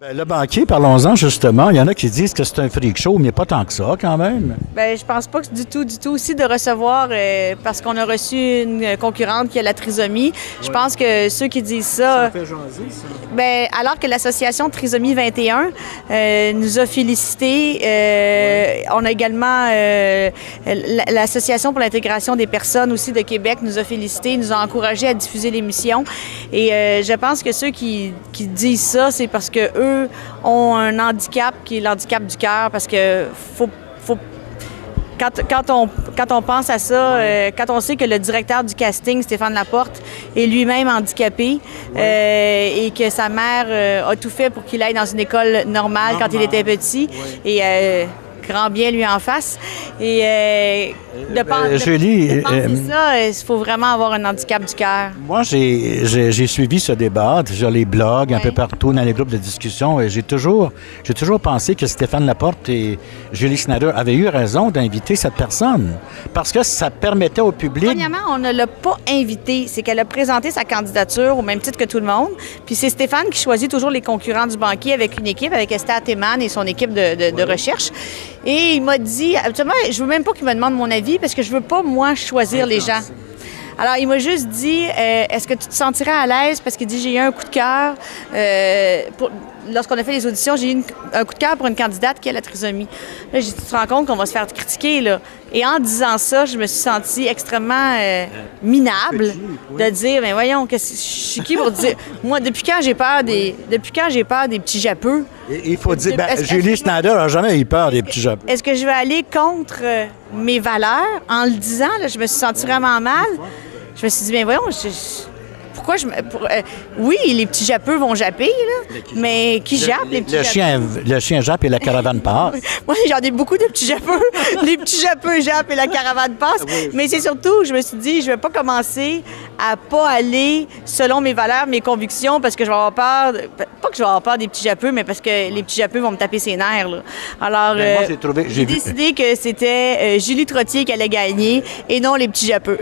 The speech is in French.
Ben, le banquier, parlons-en justement. Il y en a qui disent que c'est un freak show, mais pas tant que ça quand même. Bien, je pense pas que du tout aussi de recevoir, parce qu'on a reçu une concurrente qui a la trisomie. Je pense que ceux qui disent ça... fait jaser, ça. Bien, alors que l'association Trisomie 21 nous a félicités, on a également l'Association pour l'intégration des personnes aussi de Québec nous a félicités, nous a encouragés à diffuser l'émission. Et je pense que ceux qui disent ça, c'est parce que eux ont un handicap qui est l'handicap du cœur, parce que quand on pense à ça, quand on sait que le directeur du casting, Stéphane Laporte, est lui-même handicapé et que sa mère a tout fait pour qu'il aille dans une école normale quand il était petit, et grand bien lui en face. Et de penser ça, il faut vraiment avoir un handicap du cœur. Moi, j'ai suivi ce débat sur les blogs, un peu partout, dans les groupes de discussion, et j'ai toujours pensé que Stéphane Laporte et Julie Snyder avaient eu raison d'inviter cette personne, parce que ça permettait au public... Premièrement, on ne l'a pas invitée. C'est qu'elle a présenté sa candidature au même titre que tout le monde. Puis c'est Stéphane qui choisit toujours les concurrents du banquier avec une équipe, avec Esther Théman et son équipe de recherche. Et il m'a dit, absolument, je veux même pas qu'il me demande mon avis parce que je veux pas, moi, choisir les gens. Alors, il m'a juste dit, est-ce que tu te sentirais à l'aise? Parce qu'il dit, j'ai eu un coup de cœur. Lorsqu'on a fait les auditions, j'ai eu un coup de cœur pour une candidate qui a la trisomie. Là, j'ai dit, tu te rends compte qu'on va se faire critiquer, là. Et en disant ça, je me suis sentie extrêmement minable de dire, mais voyons, je suis qui pour dire... Moi, depuis quand j'ai peur des petits japeux? Il faut dire, Julie Snyder n'a jamais eu peur des petits japeux. Est-ce que je vais aller contre mes valeurs en le disant? Là, je me suis sentie vraiment mal. Je me suis dit, bien voyons, pourquoi oui, les petits japeux vont japper, là, mais qui jappe, les petits japeux? Le chien jappe et la caravane passe. Moi, j'en ai beaucoup de petits japeux. Les petits japeux jappent et la caravane passe. Mais c'est surtout, je me suis dit, je vais pas commencer à pas aller selon mes valeurs, mes convictions, parce que je vais avoir peur... Pas que je vais avoir peur des petits japeux, mais parce que les petits japeux vont me taper ses nerfs, là. Alors, moi, j'ai décidé que c'était Julie Trottier qui allait gagner et non les petits japeux.